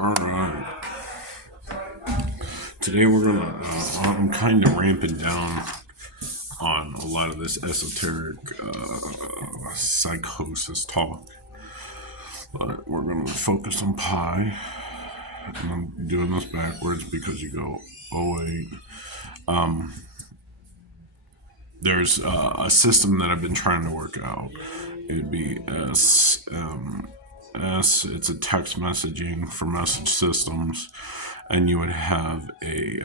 All right. Today we're gonna. I'm kind of ramping down on a lot of this esoteric psychosis talk, but we're gonna focus on pi. And I'm doing this backwards because you go, oh wait. There's a system that I've been trying to work out. It'd be S. It's a text messaging for message systems, and you would have a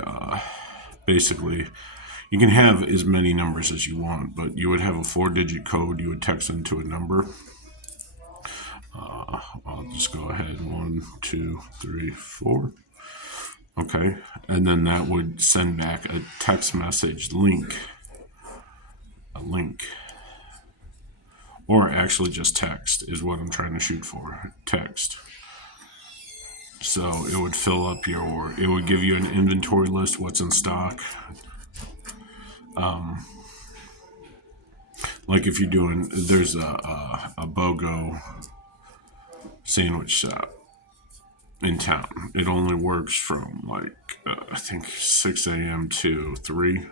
basically you can have as many numbers as you want, but you would have a 4-digit code you would text into a number. I'll just go ahead. 1, 2, 3, 4. Okay. And then that would send back a text message link. A link. Or actually just text is what I'm trying to shoot for. Text. So it would fill up it would give you an inventory list, what's in stock. Like if you're doing, there's a BOGO sandwich shop in town. It only works from I think 6 a.m. to 3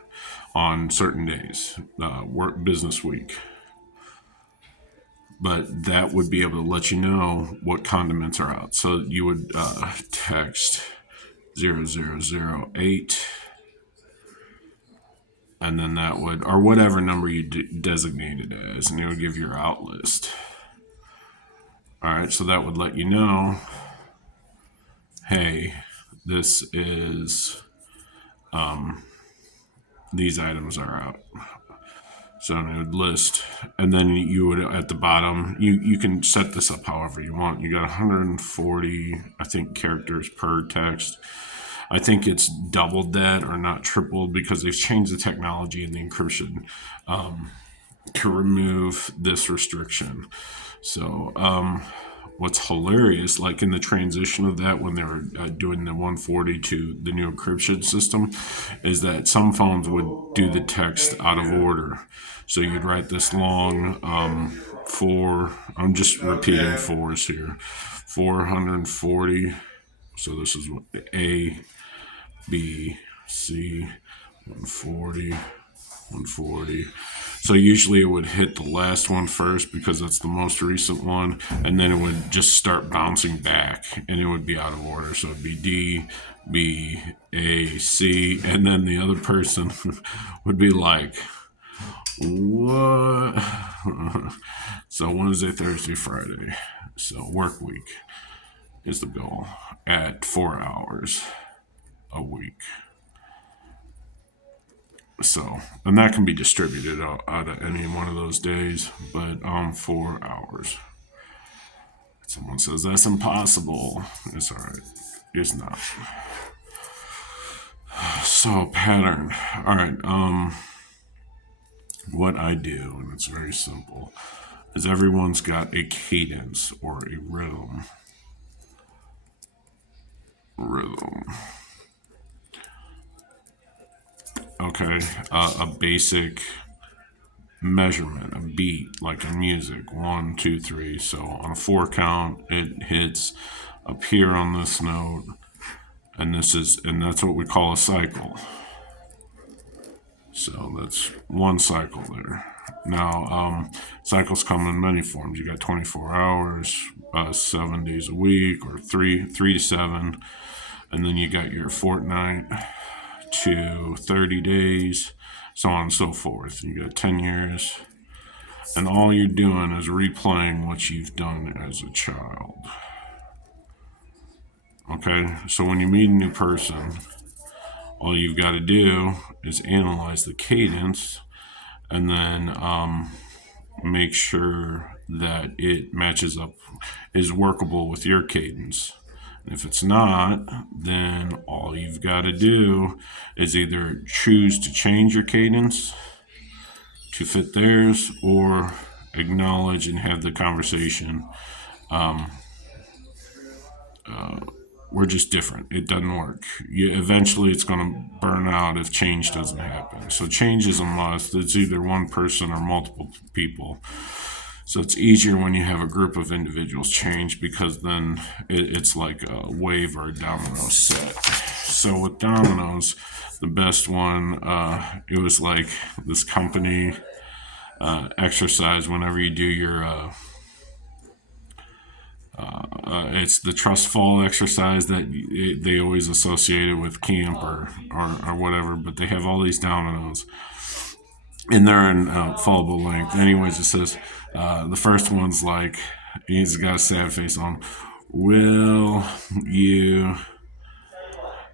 on certain days, work business week. But that would be able to let you know what condiments are out. So you would text 0008, and then that would, or whatever number you designate it as, and it would give your out list. All right, so that would let you know, hey, this is, these items are out. So it would list, and then you would at the bottom, you can set this up however you want. You got 140, I think, characters per text. I think it's doubled that or not tripled because they've changed the technology and the encryption to remove this restriction. So what's hilarious, like in the transition of that when they were doing the 140 to the new encryption system, is that some phones would do the text out of order. So you'd write this long I'm just repeating fours here, 440. So this is what A, B, C, 140, 140. So usually it would hit the last one first because that's the most recent one, and then it would just start bouncing back, and it would be out of order. So it'd be D, B, A, C, and then the other person would be like, what? So Wednesday, Thursday, Friday. So work week is the goal at 4 hours a week. So, and that can be distributed out of any one of those days, but 4 hours. Someone says that's impossible. It's all right. It's not. So pattern. All right. What I do, and it's very simple, is everyone's got a cadence or a rhythm. Okay, a basic measurement, a beat, like in music, 1, 2, 3. So on a 4 count, it hits up here on this note, and that's what we call a cycle. So that's one cycle there. Now, cycles come in many forms. You got 24 hours, 7 days a week, or 3 to 7, and then you got your fortnight to 30 days, so on and so forth. You got 10 years, and all you're doing is replaying what you've done as a child. Okay, so when you meet a new person, all you've got to do is analyze the cadence and then make sure that it matches up, is workable with your cadence. And if it's not, then all you've got to do is either choose to change your cadence to fit theirs or acknowledge and have the conversation. We're just different. It doesn't work. Eventually, it's going to burn out if change doesn't happen. So change is a must. It's either one person or multiple people. So it's easier when you have a group of individuals change, because then it's like a wave or a domino set. So with dominoes, the best one, it was like this company exercise whenever you do your it's the trust fall exercise that they always associated with camp or whatever, but they have all these dominoes and they're in fallable length. Anyways, it says the first one's like, he's got a sad face on. Will you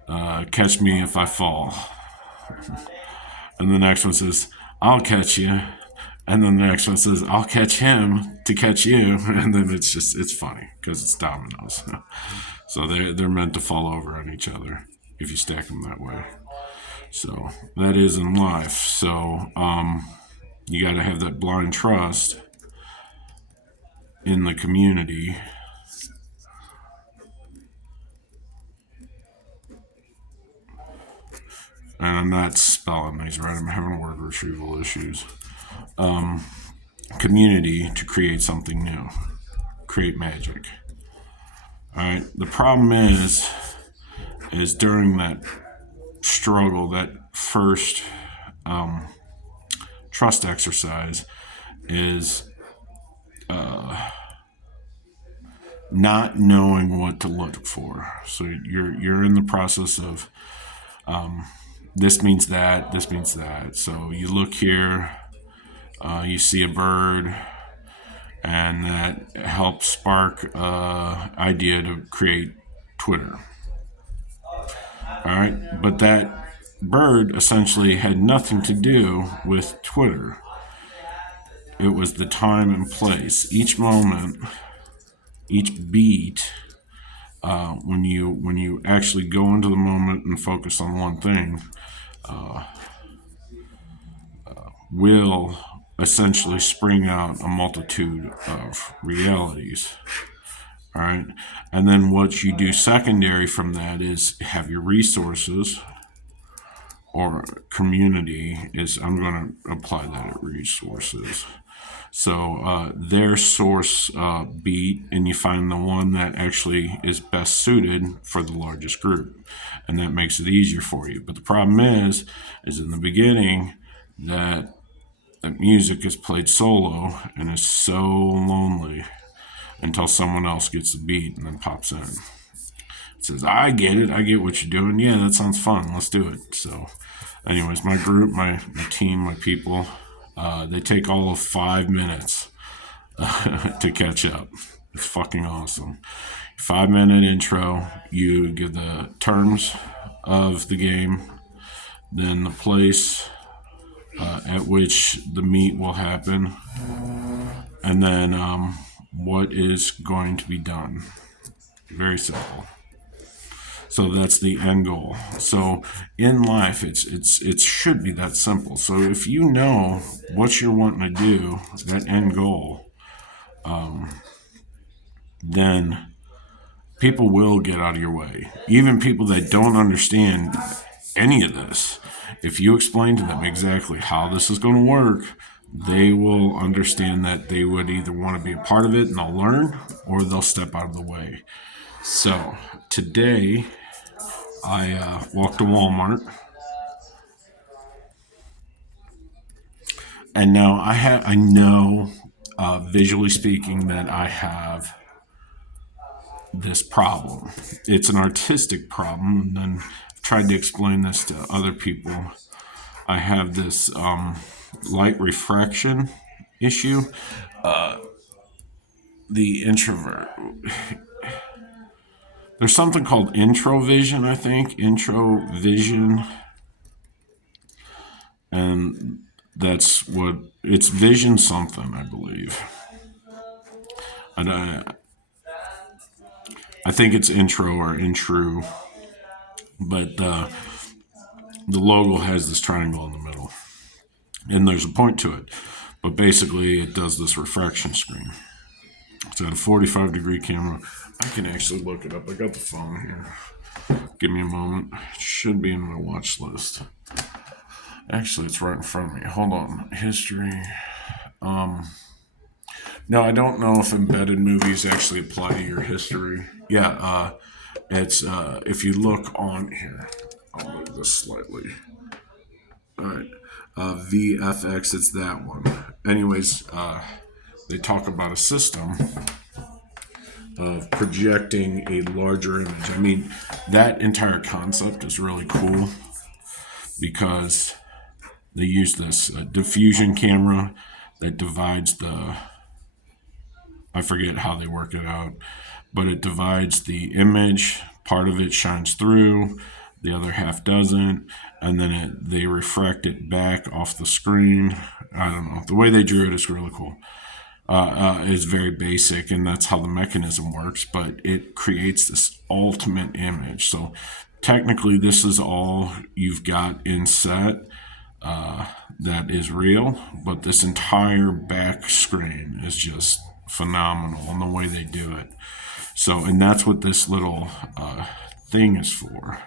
catch me if I fall? And the next one says, I'll catch you. And then the next one says, I'll catch him to catch you. And then it's funny because it's dominoes. So they're meant to fall over on each other if you stack them that way. So that is in life. So you got to have that blind trust in the community. And I'm not spelling these right. I'm having word retrieval issues. Community to create something new, create magic. All right. The problem is during that struggle, that first trust exercise, is not knowing what to look for. So you're in the process of this means that, this means that. So you look here, you see a bird, and that helps spark idea to create Twitter. All right, but that bird essentially had nothing to do with Twitter. It was the time and place, each moment, each beat. When you actually go into the moment and focus on one thing, will essentially spring out a multitude of realities. All right. And then what you do secondary from that is have your resources, or community is, I'm going to apply that at resources. So their source beat, and you find the one that actually is best suited for the largest group, and that makes it easier for you. But the problem is in the beginning that music is played solo and is so lonely until someone else gets the beat and then pops in. It says, I get it. I get what you're doing. Yeah, that sounds fun. Let's do it. So anyways, my group, my team, my people, they take all of 5 minutes to catch up. It's fucking awesome. 5-minute intro. You give the terms of the game, then the place at which the meet will happen, and then what is going to be done. Very simple. So that's the end goal. So in life, it should be that simple. So if you know what you're wanting to do, that end goal, then people will get out of your way. Even people that don't understand any of this, if you explain to them exactly how this is going to work, they will understand that they would either want to be a part of it and they'll learn, or they'll step out of the way. So today I walked to Walmart, and now I know visually speaking that I have this problem. It's an artistic problem, and then I've tried to explain this to other people. I have this light refraction issue. The introvert. There's something called introvision, I think. Introvision. And that's what it's vision something, I believe. And I think it's intro or intrue, but the logo has this triangle in the middle, and there's a point to it. But basically, it does this refraction screen. It's at a 45-degree camera. I can actually look it up. I got the phone here. Give me a moment. It should be in my watch list. Actually, it's right in front of me. Hold on. History. Now, I don't know if embedded movies actually apply to your history. Yeah, it's if you look on here, I'll move this slightly. All right, VFX, it's that one. Anyways, they talk about a system of projecting a larger image. I mean, that entire concept is really cool because they use this diffusion camera that divides the, I forget how they work it out, but it divides the image. Part of it shines through, the other half doesn't, and then they refract it back off the screen. I don't know. The way they drew it is really cool. Is very basic, and that's how the mechanism works, but it creates this ultimate image. So technically, this is all you've got in set that is real, but this entire back screen is just phenomenal in the way they do it. So, and that's what this little thing is for.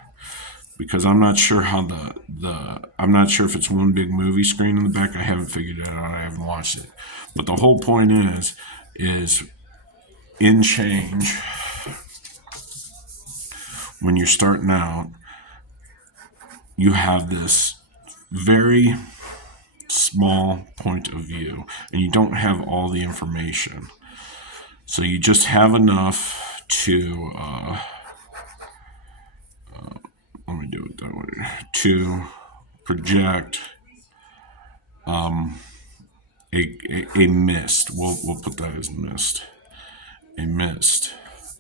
Because I'm not sure how I'm not sure if it's one big movie screen in the back. I haven't figured it out. I haven't watched it. But the whole point is in change, when you're starting out, you have this very small point of view, and you don't have all the information. So you just have enough to let me do it that way, to project a mist. We'll put that as mist, a mist,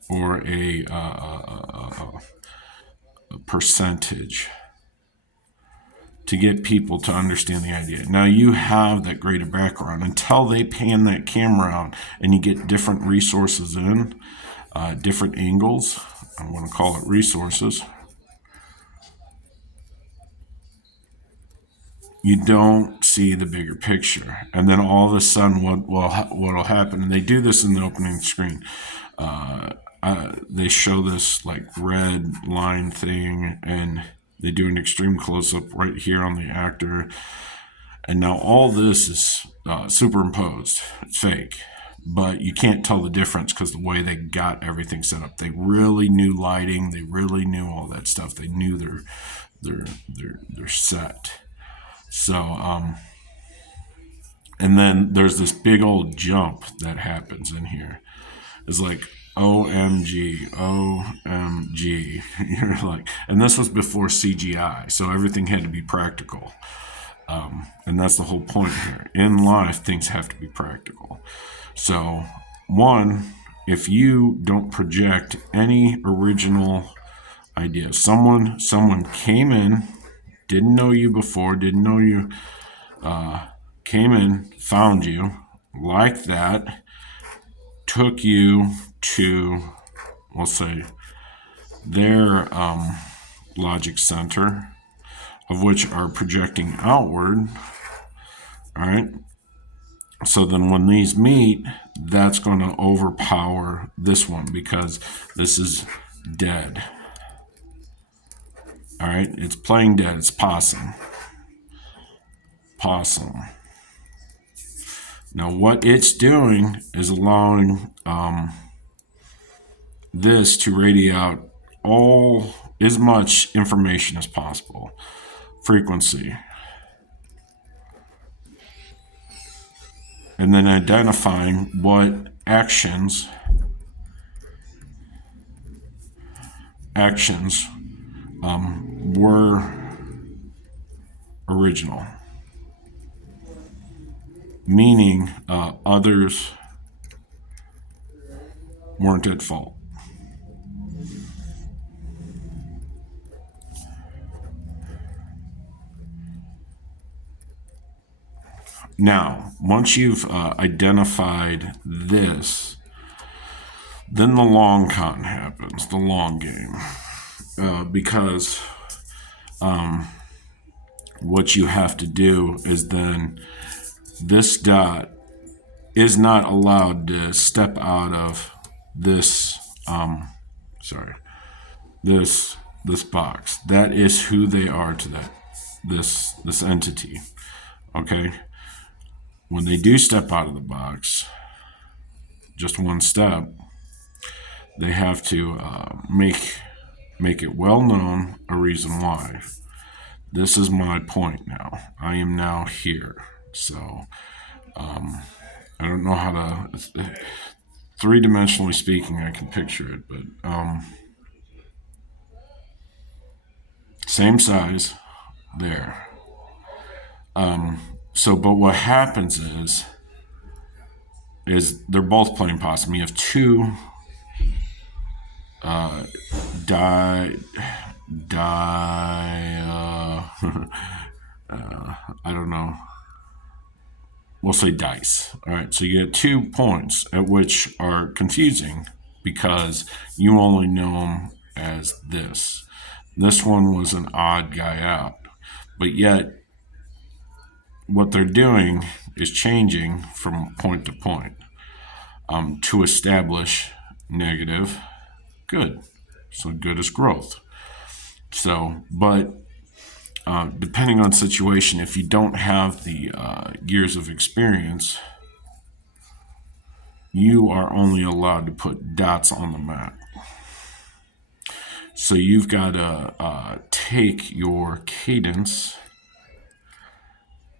or a percentage to get people to understand the idea. Now you have that greater background until they pan that camera out and you get different resources in, different angles. I want to call it resources. You don't see the bigger picture, and then all of a sudden, what'll happen? And they do this in the opening screen. They show this like red line thing, and they do an extreme close up right here on the actor, and now all this is superimposed. It's fake, but you can't tell the difference because the way they got everything set up. They really knew lighting. They really knew all that stuff. They knew their set. So, and then there's this big old jump that happens in here. It's like, OMG, OMG. You're like, and this was before CGI, so everything had to be practical. And that's the whole point here. In life, things have to be practical. So, one, if you don't project any original ideas, someone came in, didn't know you before, didn't know you, came in, found you like that, took you to, we'll say, their logic center, of which are projecting outward. All right. So then when these meet, that's going to overpower this one because this is dead. All right, it's playing dead. It's possum. Possum. Now, what it's doing is allowing this to radiate out all as much information as possible. Frequency. And then identifying what actions were original, meaning others weren't at fault. Now, once you've identified this, then the long con happens, the long game. Because what you have to do is then this dot is not allowed to step out of this this box. That is who they are to this entity. Okay? When they do step out of the box, just one step. They have to make it well known a reason why. This is my point now. I am now here. So I don't know how to. Three-dimensionally speaking, I can picture it, but same size there. So, but what happens is they're both playing possum. You have two die I don't know. We'll say dice. All right, so you get 2 points at which are confusing because you only know them as this. This one was an odd guy out, but yet what they're doing is changing from point to point to establish negative good. So good is growth. So, but depending on situation, if you don't have the years of experience, you are only allowed to put dots on the map. So you've got to take your cadence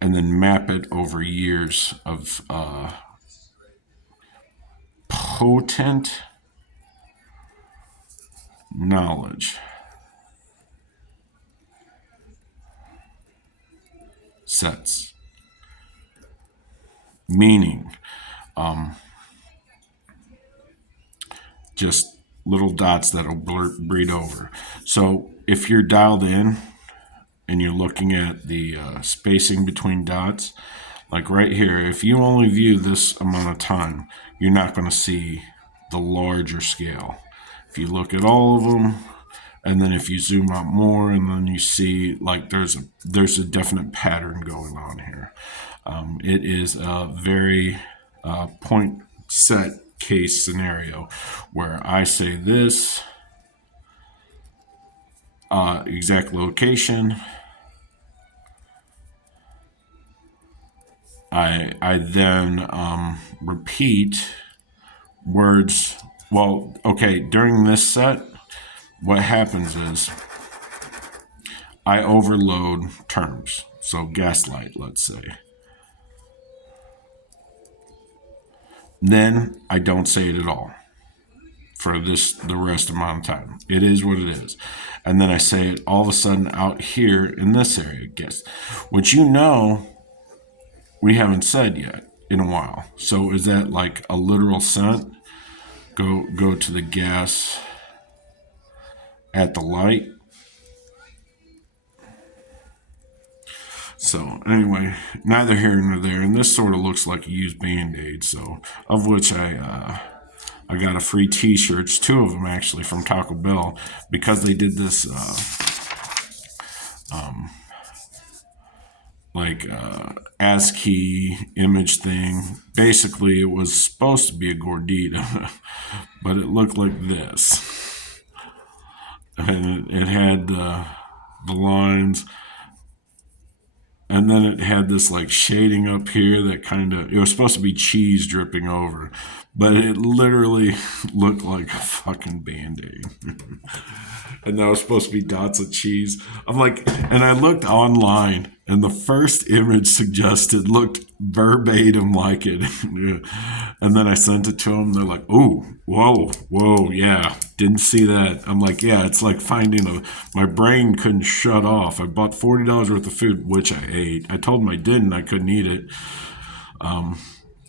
and then map it over years of potent knowledge sets. Meaning, just little dots that'll breed over. So if you're dialed in and you're looking at the spacing between dots, like right here, if you only view this amount of time, you're not going to see the larger scale. If you look at all of them, and then if you zoom out more, and then you see like there's a definite pattern going on here. It is a very point set case scenario where I say this exact location. I then repeat words. Well, okay, during this set, what happens is I overload terms. So gaslight, let's say. Then I don't say it at all for the rest amount of time. It is what it is. And then I say it all of a sudden out here in this area, guess, which you know we haven't said yet in a while. So is that like a literal scent? Go to the gas at the light. So anyway, neither here nor there, and this sort of looks like a used Band-Aid, so of which I got a free T-shirts, 2 of them actually from Taco Bell, because they did this ASCII image thing. Basically, it was supposed to be a gordita, but it looked like this, and it had the lines. And then it had this like shading up here that it was supposed to be cheese dripping over, but it literally looked like a fucking Band-Aid. And that was supposed to be dots of cheese. I'm like, and I looked online and the first image suggested looked verbatim like it. And then I sent it to them. They're like, "Ooh, whoa, yeah, didn't see that." I'm like, yeah, it's like my brain couldn't shut off. I bought $40 worth of food, which I ate. I told them I didn't, I couldn't eat it.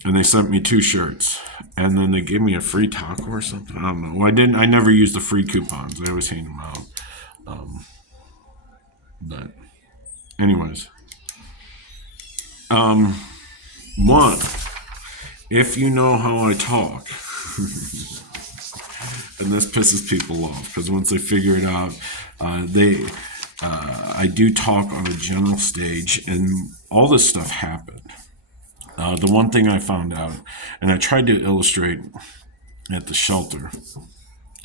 And they sent me 2 shirts, and then they gave me a free taco or something. I don't know. Well, I never used the free coupons. I always hand them out. But anyways, one, if you know how I talk, and this pisses people off because once they figure it out, I do talk on a general stage, and all this stuff happened. The one thing I found out, and I tried to illustrate at the shelter,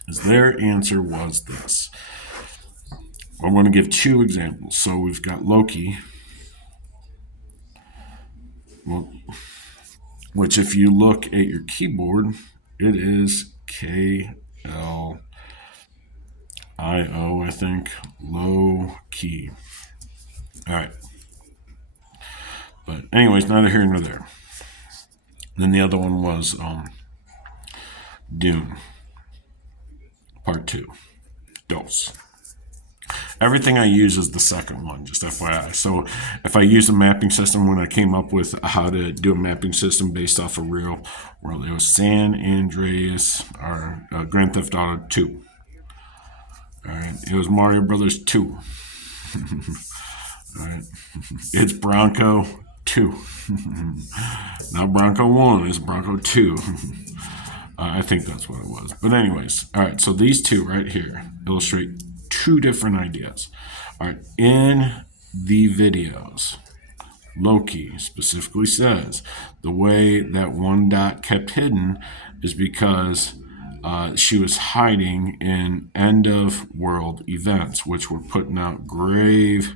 is their answer was this. I want to give 2 examples. So we've got Loki. Well, which if you look at your keyboard, it is KLIO, I think, low key. All right. But anyways, neither here nor there. Then the other one was Dune, Part 2, Dose. Everything I use is the second one, just FYI. So if I use a mapping system, when I came up with how to do a mapping system based off a real world, it was San Andreas or Grand Theft Auto 2. All right, it was Mario Brothers 2. All right, it's Bronco 2. Not Bronco 1, it's Bronco 2. I think that's what it was. But anyways, all right, so these two right here illustrate two different ideas. All right, in the videos, Loki specifically says the way that one dot kept hidden is because she was hiding in end of world events, which were putting out grave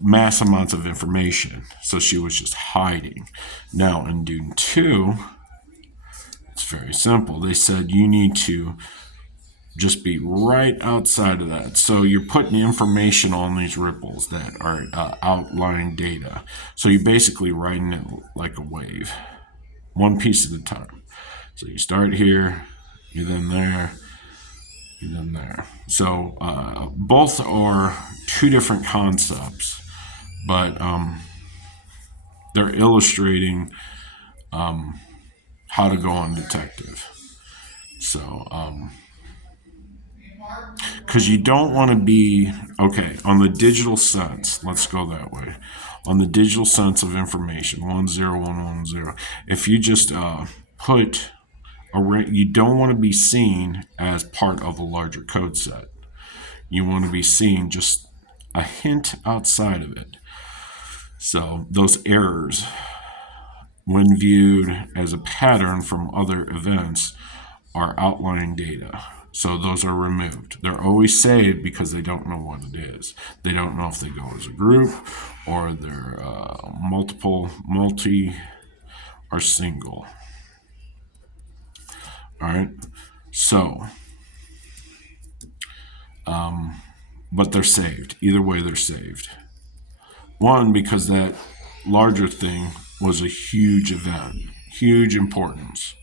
mass amounts of information. So she was just hiding. Now in Dune 2, it's very simple. They said you need to just be right outside of that. So you're putting information on these ripples that are outlying data. So you're basically riding it like a wave, one piece at a time. So you start here, you then there, you then there. So both are two different concepts, but they're illustrating how to go on detective. So, because you don't want to be, okay, on the digital sense, let's go that way. On the digital sense of information, 10110, if you just put you don't want to be seen as part of a larger code set. You want to be seen just a hint outside of it. So those errors, when viewed as a pattern from other events, are outlying data. So those are removed. They're always saved because they don't know what it is. They don't know if they go as a group or they're multi, or single. All right. So, but they're saved. Either way, they're saved. One, because that larger thing was a huge event, huge importance.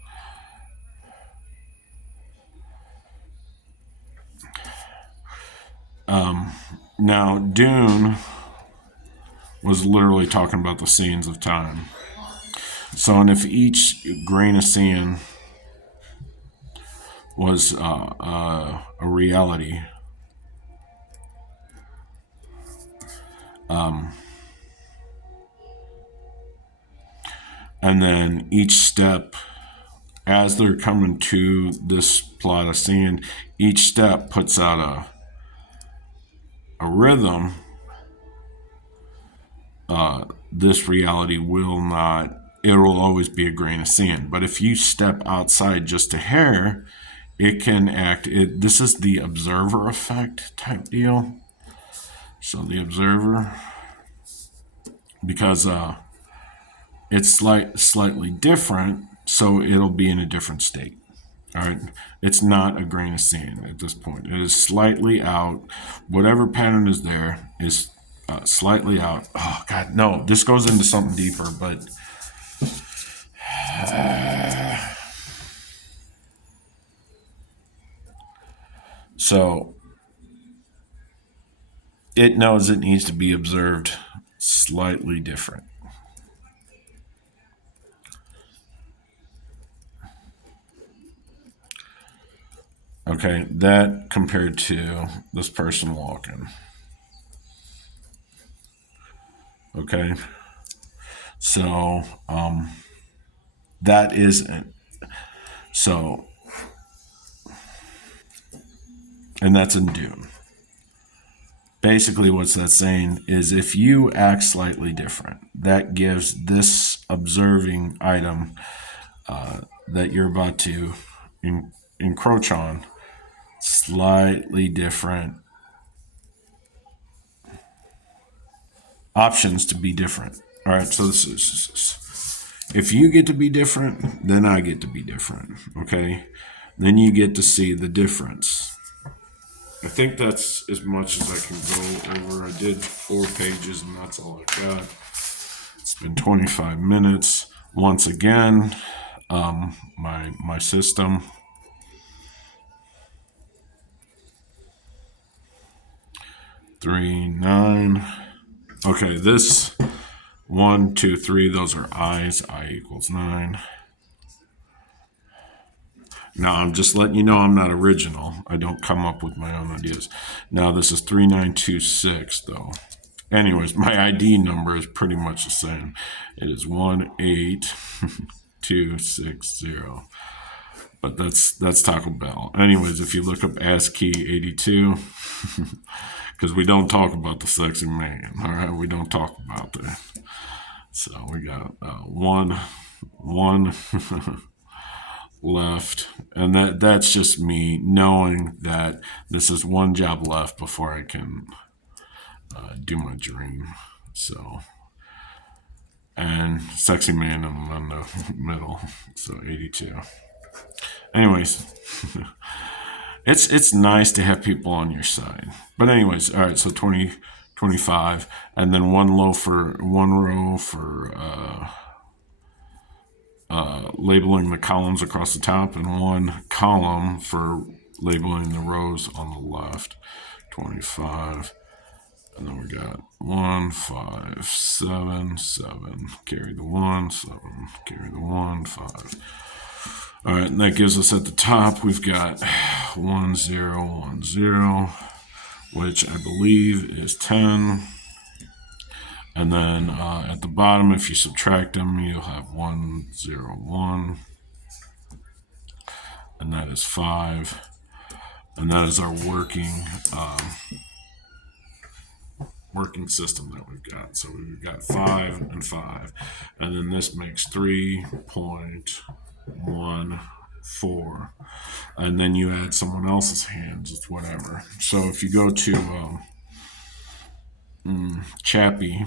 Now, Dune was literally talking about the sands of time. So, and if each grain of sand was a reality, and then each step, as they're coming to this plot of sand, each step puts out a rhythm. This reality will not, it will always be a grain of sand. But if you step outside just a hair, it can act, this is the observer effect type deal. So the observer, because it's slightly different, so it'll be in a different state. All right, it's not a grain of sand at this point. It is slightly out. Whatever pattern is there is slightly out. Oh God, no! This goes into something deeper, but so it knows it needs to be observed slightly different. Okay, that compared to this person walking. Okay, so that isn't. So, and that's in Dune. Basically, what's that saying is if you act slightly different, that gives this observing item that you're about to encroach on slightly different options to be different. All right, so this is If you get to be different, then I get to be different. Okay? Then you get to see the difference. I think that's as much as I can go over. I did 4 pages, and that's all I got. It's been 25 minutes. Once again, my system. 3, 9. Okay, this 1, 2, 3. Those are i's. I equals 9. Now, I'm just letting you know I'm not original. I don't come up with my own ideas. Now, this is 3926, though. Anyways, my ID number is pretty much the same. It is 18260. But that's Taco Bell. Anyways, if you look up ASCII 82, because we don't talk about the sexy man, all right? We don't talk about that. So we got one left, and that's just me knowing that this is one job left before I can do my dream. So, and sexy man in the middle, so 82. Anyways, it's nice to have people on your side. But anyways, all right, so 20, 25, and then one row for labeling the columns across the top, and one column for labeling the rows on the left. 25. And then we got 1, 5, 7, 7. Carry the 1, 7. Carry the 1, 5. All right, and that gives us at the top, we've got 1, 0, 1, 0, which I believe is 10. And then at the bottom, if you subtract them, you'll have 1, 0, 1. And that is 5. And that is our working system that we've got. So we've got 5 and 5. And then this makes 3.14. And then you add someone else's hands, it's whatever. So if you go to Chappie,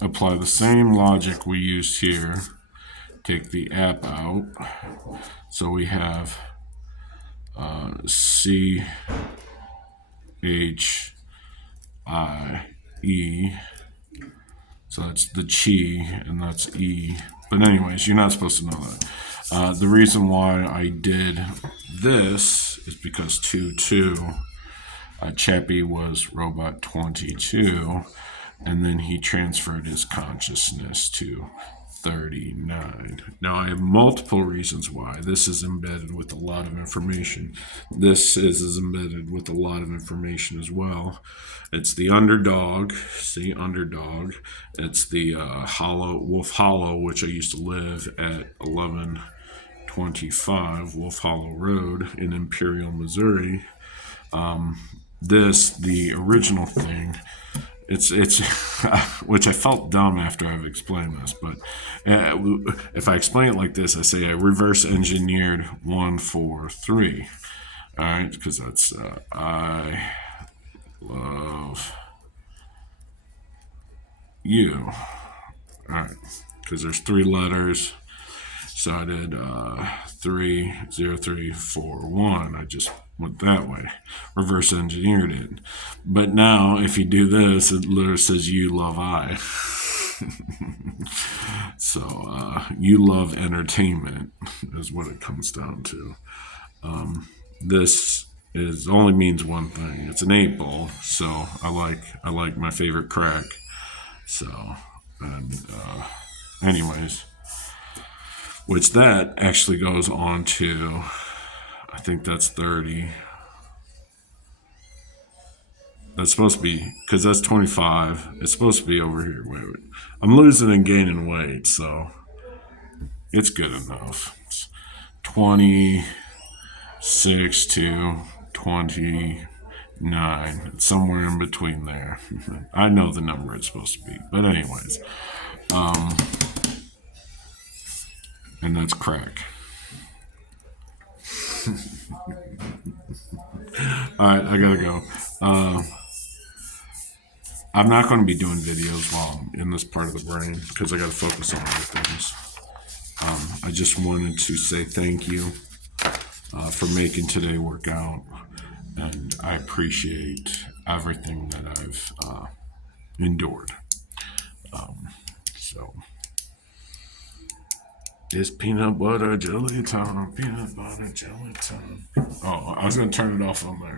apply the same logic we used here. Take the app out. So we have CHIE. So that's the chi, and that's E. But anyways, you're not supposed to know that. The reason why I did this is because 2, Chappie was robot 22, and then he transferred his consciousness to 39. Now, I have multiple reasons why. This is embedded with a lot of information. This is embedded with a lot of information as well. It's the underdog. See, underdog. It's the Wolf Hollow, which I used to live at 1125 Wolf Hollow Road in Imperial, Missouri. The original thing, it's which I felt dumb after I've explained this, but if I explain it like this, I say I reverse engineered 1, 4, 3. All right, because that's I love you. All right, because there's 3 letters. So I did 3, 0, 3, 4, 1. I just went that way, reverse engineered it. But now, if you do this, it literally says "you love I." So you love entertainment is what it comes down to. This only means one thing. It's an 8 ball, so I like my favorite crack. So, and anyways. Which that actually goes on to, I think that's 30. That's supposed to be, because that's 25. It's supposed to be over here. Wait. I'm losing and gaining weight, so it's good enough. It's 26 to 29. It's somewhere in between there. I know the number it's supposed to be. But anyways. And that's crack. All right, I gotta go. I'm not going to be doing videos while I'm in this part of the brain because I got to focus on other things. I just wanted to say thank you for making today work out, and I appreciate everything that I've endured. So it's peanut butter jelly time, peanut butter jelly time. Oh, I was gonna turn it off on there.